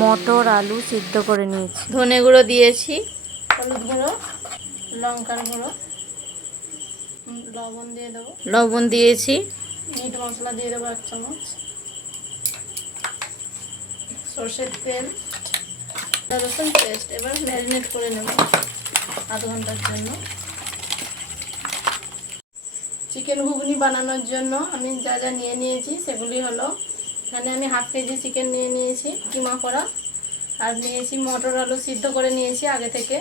মটর আলু সিদ্ধ করে নিয়েছি। ধনে গুঁড়ো দিয়েছি, হলুদ গুঁড়ো, লঙ্কার গুঁড়ো, লবণ দিয়ে দেবো, লবণ দিয়েছি, মিট মশলা দিয়ে দেবো 1 চামচ, সর্ষের তেল, রসুন পেস্ট। এবার ম্যারিনেট করে নেব আধ ঘন্টার জন্য। চিকেন ঘুগনি বানানোর জন্য আমি যা যা নিয়ে নিয়েছি সেগুলি হলো, এখানে আমি 1/2 কেজি চিকেন নিয়ে নিয়েছি কিমা করা, আর নিয়েছি মটর আলু সিদ্ধ করে নিয়েছি আগে থেকে।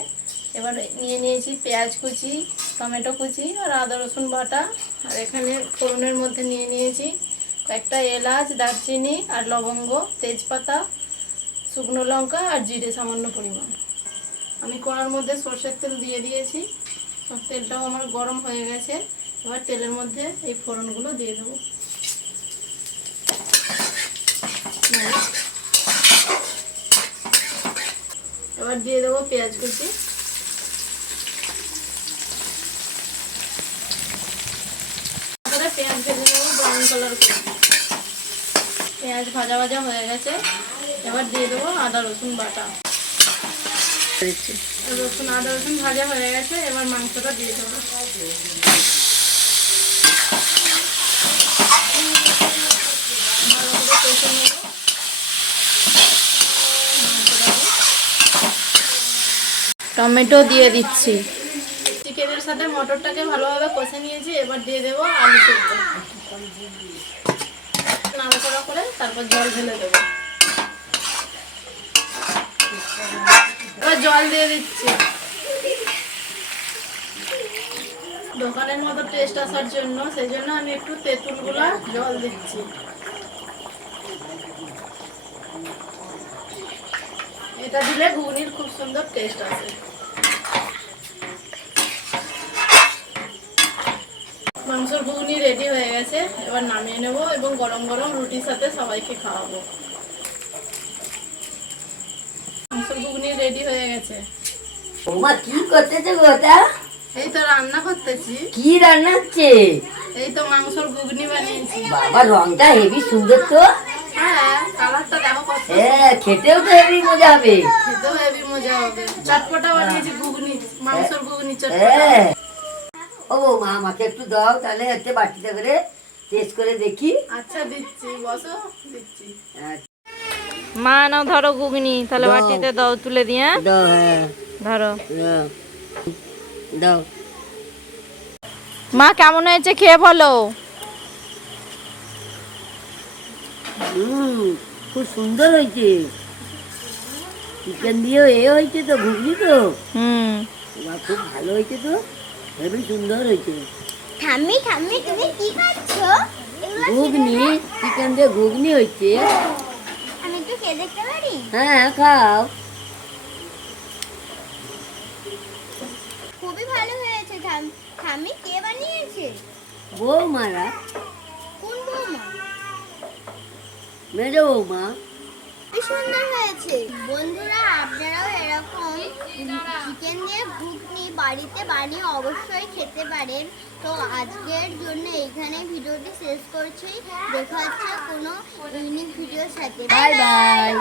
এবার নিয়ে নিয়েছি পেঁয়াজ কুচি, টমেটো কুচি আর আদা রসুন বাটা। আর এখানে ফোড়নের মধ্যে নিয়ে নিয়েছি কয়েকটা এলাচ, দারচিনি আর লবঙ্গ, তেজপাতা, শুকনো লঙ্কা আর জিরে সামান্য পরিমাণ। আমি কড়ার মধ্যে সরষের তেল দিয়ে দিয়েছি, তেলটাও আমার গরম হয়ে গেছে। এবার তেলের মধ্যে এই ফোড়নগুলো দিয়ে দেবো। এবার দিয়ে দেবো পেঁয়াজ কুচি, পেঁয়াজ ভেজে নেবো ব্রাউন কালার করে। পেঁয়াজ ভাজা ভাজা হয়ে গেছে, এবার দিয়ে দেবো আদা রসুন বাটা। আদা রসুন ভাজা হয়ে গেছে, এবার মাংসটা দিয়ে দেবো। টমেটো দিয়ে দিচ্ছি। চিকেনের সাথে মটরটাকে ভালোভাবে কষে নিয়েছি, এবার দিয়ে দেবো আলু সেদ্ধ। নাড়াচাড়া করে তারপর জল ঢেলে দেবো। এবার জল দিয়ে দিচ্ছি। দোকানের মতো টেস্ট আসার জন্য, সেই জন্য আমি একটু তেঁতুল গুলা জল দিচ্ছি। এটা দিলে ঘুগনির খুব সুন্দর টেস্ট আসে। মাংসের ঘুগনি রেডি হয়ে গেছে, এবার নামিয়ে নেব এবং গরম গরম রুটির সাথে সবাইকে খাওয়াবো। মাংসের ঘুগনি রেডি হয়ে গেছে। ওমা কি করতেছে গোটা? এই তো রান্না করতেছি। কি রান্না হচ্ছে? এই তো মাংসের ঘুগনি বানিয়েছি। বাবা রংটা হেভি সুন্দর তো। হ্যাঁ, কালারটা দেখো কত। হ্যাঁ, খেতেও তো হেভি মজা হবে। খেতেও হেভি মজা হবে। চটপটা বানিয়েছি ঘুগনি, মাংসের ঘুগনি চটপটা। হ্যাঁ। ও মা, আমাকে একটু দাও তাহলে, একটা বাটিতে করে টেস্ট করে দেখি। আচ্ছা দিচ্ছি, বসো দিচ্ছি। মা নাও ধরো ঘুগনি, তাহলে বাটিতে দাও, তুলে দিয়ে। দাও, হ্যাঁ ধরো। দাও। মা কেমন হয়েছে খেয়ে বলো। খুব সুন্দর হয়েছে। চিকেন দিয়েও হয়েছে তো, ঘুগনি তো। খুব ভালো হয়েছে তো, হেবি সুন্দর হয়েছে। ঠাম্মি ঠাম্মি তুমি কি খাচ্ছো? ঘুগনি, চিকেন দিয়ে ঘুগনি হয়েছে। আমি একটু খেয়ে দেখতে পারি? হ্যাঁ খাও। খুবই ভালো হয়েছে। ঠাম্মি কে বানিয়েছে? বৌমারা। কোন বৌমা? মেজো বৌমা। কি সুন্দর হয়েছে। বন্ধুরা আপনারাও এরকম চিকেন দিয়ে ঘুগনি বাড়িতে বানিয়ে অবশ্যই খেতে পারেন। তো আজকের জন্য এখানে ভিডিওটি শেষ করছি। দেখা হচ্ছে কোনো ইউনিক ভিডিওর সাথে। Bye bye.